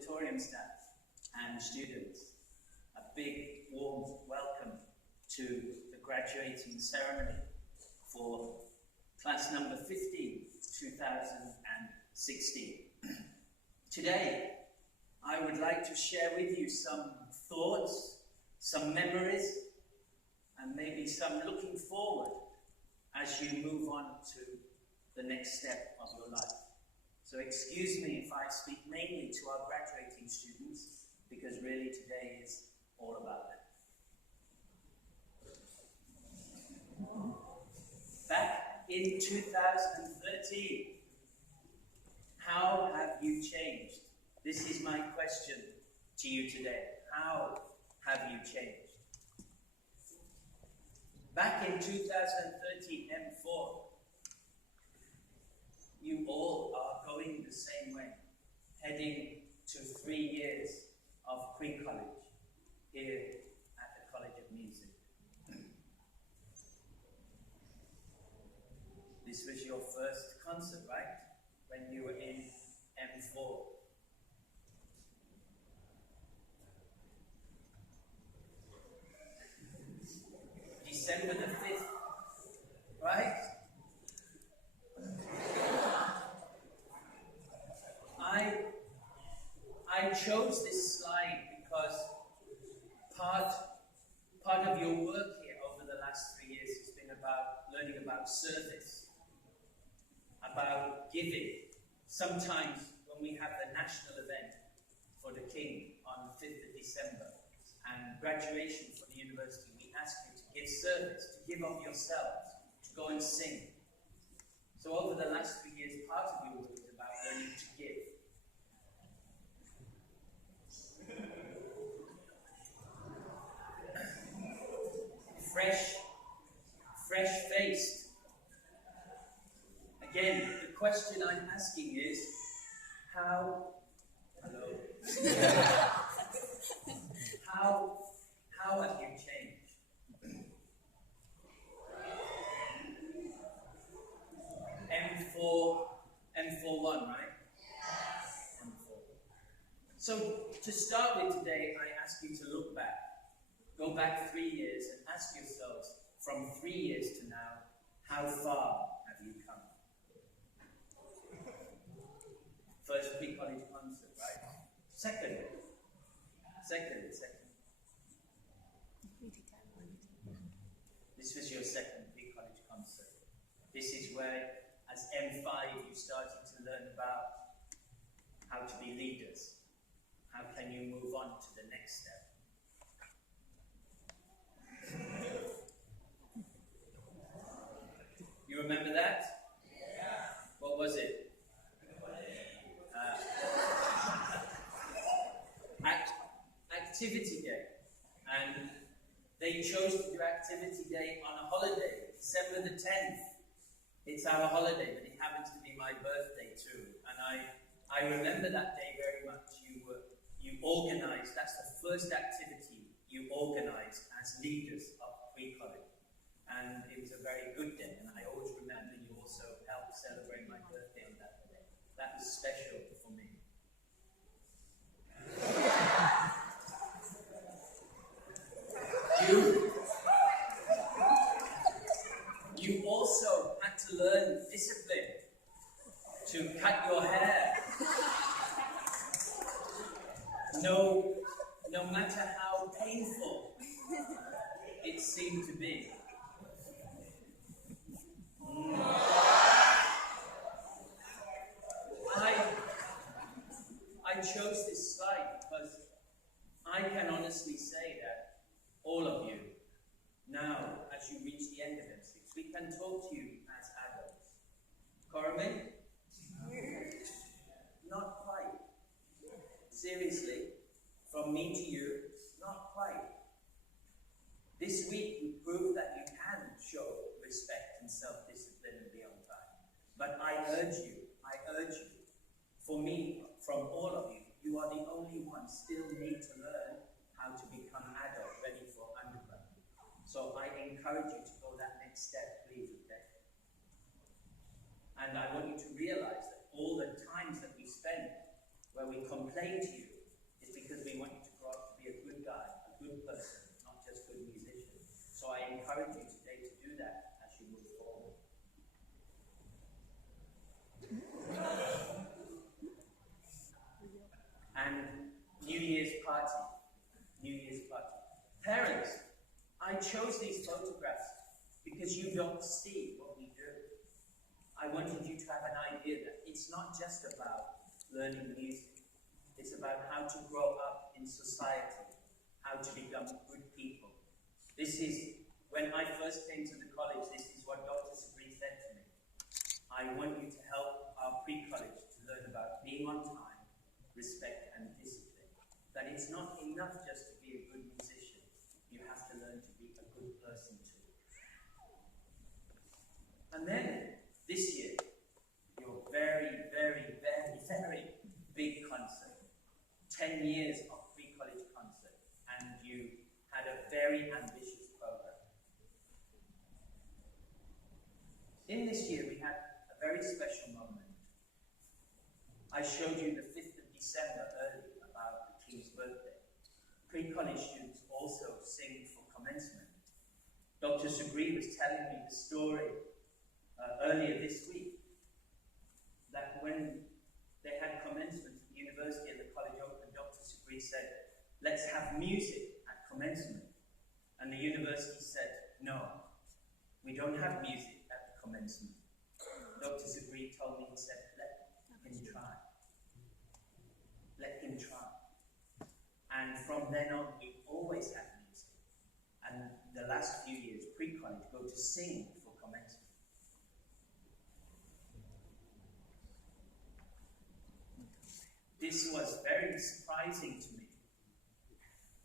Auditorium staff and students, a big warm welcome to the graduating ceremony for class number 15, 2016. Today, I would like to share with you some thoughts, some memories, and maybe some looking forward as you move on to the next step of your life. So excuse me if I speak mainly to our graduating students, because really today is all about them. Back in 2013, how have you changed? This is my question to you today. How have you changed? Back in 2013, M4, you all are going the same way, heading to 3 years of pre-college here at the College of Music. This was your first concert, right? When you were in M4. December the 5th, right? I chose this slide because part of your work here over the last 3 years has been about learning about service, about giving. Sometimes when we have the national event for the King on the 5th of December and graduation for the university, we ask you to give service, to give of yourselves, to go and sing. So over the last 3 years, part of your work is about learning to give. Fresh-faced. Again, the question I'm asking is, how have you changed? M41, right? Yes. M4. So, to start with today, I ask you to look back. Go back 3 years and ask yourselves, from 3 years to now, how far have you come? First pre-college concert, right? Second. This was your second pre-college concert. This is where, as M5, you started to learn about how to be leaders. How can you move on to the next step? You remember that? Yeah. What was it? Activity day. And they chose to do activity day on a holiday, December the 10th. It's our holiday, but it happens to be my birthday too. And I remember that day very much. You organized, that's the first activity you organized as leaders of pre-college. And it was a very good day, and I always remember you also helped celebrate my birthday on that day. That was special for me. You also had to learn discipline, to cut your hair. No matter how painful it seemed to be. I chose this slide because I can honestly say that all of you, now as you reach the end of M6, we can talk to you as adults. Correct? Not quite. Seriously, from me to you, not quite. This week we proved that you can show respect and self-discipline and be on time. But I urge you, for me, from all of you, you are the only ones still need to learn how to become adult, ready for undergrad. So I encourage you to go that next step, please, okay? And I want you to realize that all the times that we spend where we complain to you So I encourage you today to do that as you move forward. And New Year's party. New Year's party. Parents, I chose these photographs because you don't see what we do. I wanted you to have an idea that it's not just about learning music. It's about how to grow up in society, how to become good people. This is, when I first came to the college, this is what Dr. Sabri said to me. I want you to help our pre-college to learn about being on time, respect and discipline. That it's not enough just to be a good musician. You have to learn to be a good person too. And then, this year, your very, very, very, very big concert. 10 years of pre-college concert. And you had a very ambitious program. In this year, we had a very special moment. I showed you the 5th of December earlier about the King's birthday. Pre-college students also sing for commencement. Dr. Sabri was telling me the story earlier this week that when they had commencement at the university and the college opened, Dr. Sabri said, let's have music at commencement. And the university said, no, we don't have music at the commencement. Dr. Sabri told me, he said, let him try. Let him try. And from then on, we always had music. And the last few years, pre-college, go to sing for commencement. This was very surprising to me.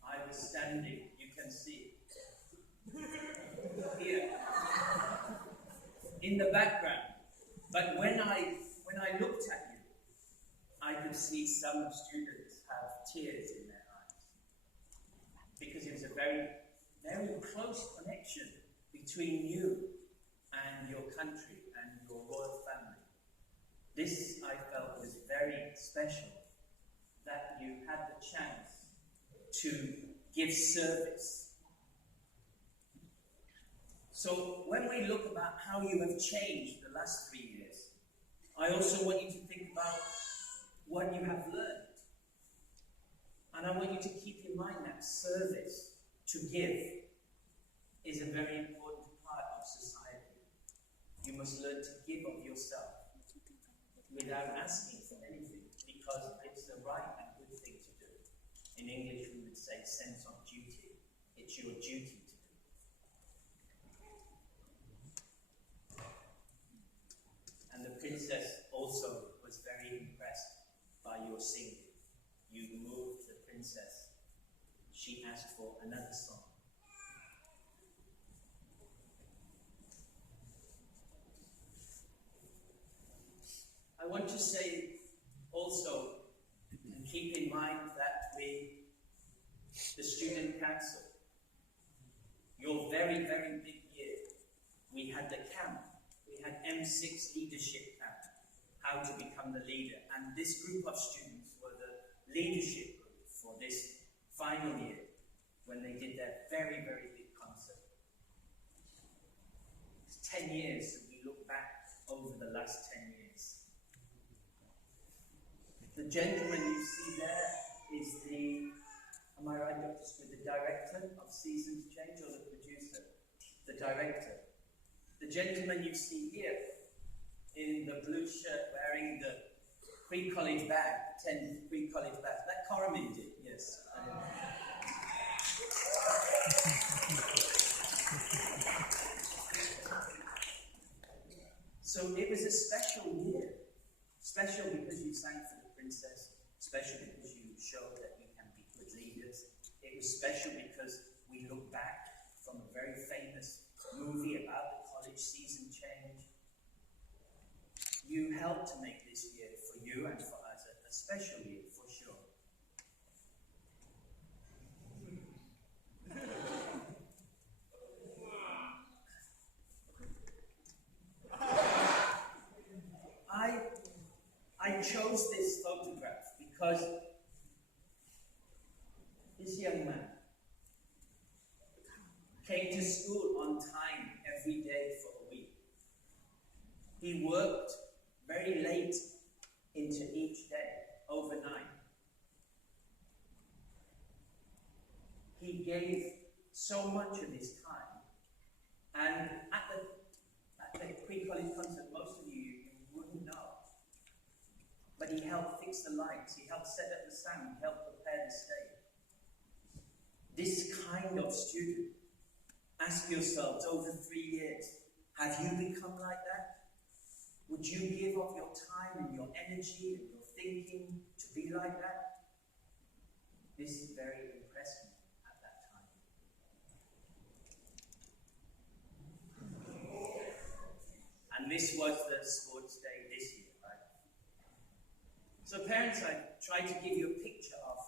I was standing, you can see, here, in the background. But when I looked at you, I could see some students have tears in their eyes. Because it was a very, very close connection between you and your country and your royal family. This, I felt, was very special, that you had the chance to give service. So when we look about how you have changed the last 3 years, I also want you to think about what you have learned. And I want you to keep in mind that service, to give, is a very important part of society. You must learn to give of yourself without asking for anything, because it's the right and good thing to do. In English, we would say sense of duty. It's your duty to do. And the princess also was very impressed by your singing. You moved the princess. She asked for another song. I want to say also, and keep in mind that the student council, your very, very big year, we had the camp, we had M6 leadership camp, how to become the leader. And this group of students were the leadership group for this final year, when they did their very, very big concert. It's 10 years that we look back over the last 10 years. The gentleman you see there is the, am I right, Dr. Smith, the director of Seasons Change, or the producer? The director. The gentleman you see here in the blue shirt wearing the pre-college bag, 10 pre-college bags, that Karamin did, yes. So it was a special year. Special because you sang for the princess, special because you showed that you can be good leaders. It was special because we look back from a very famous movie about the college season change. You helped to make this year for you and for us a special year, for sure. I chose this photograph because this young man came to school on time every day for a week. He worked very late into each day, overnight. He gave so much of his time, and at the pre-college concert, most of you wouldn't know, but he helped fix the lights, he helped set up the sound, he helped prepare the stage. This kind of student, ask yourselves over 3 years, have you become like that? Would you give up your time and your energy and your thinking to be like that? This is very impressive at that time. And this was the sports day this year, right? So parents, I tried to give you a picture of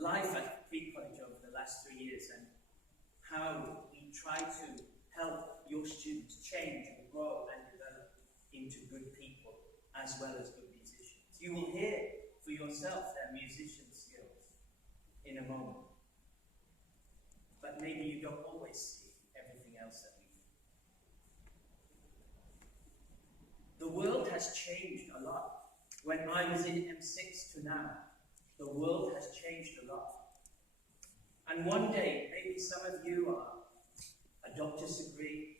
life at pre-college over the last 3 years and how we try to help your students change and grow and develop into good people as well as good musicians. You will hear for yourself their musician skills in a moment. But maybe you don't always see everything else that we do. The world has changed a lot. When I was in M6 to now, the world has changed a lot. And one day, maybe some of you are a doctor's degree,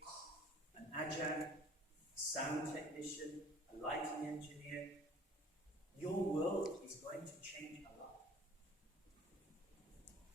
an adjunct, sound technician, a lighting engineer. Your world is going to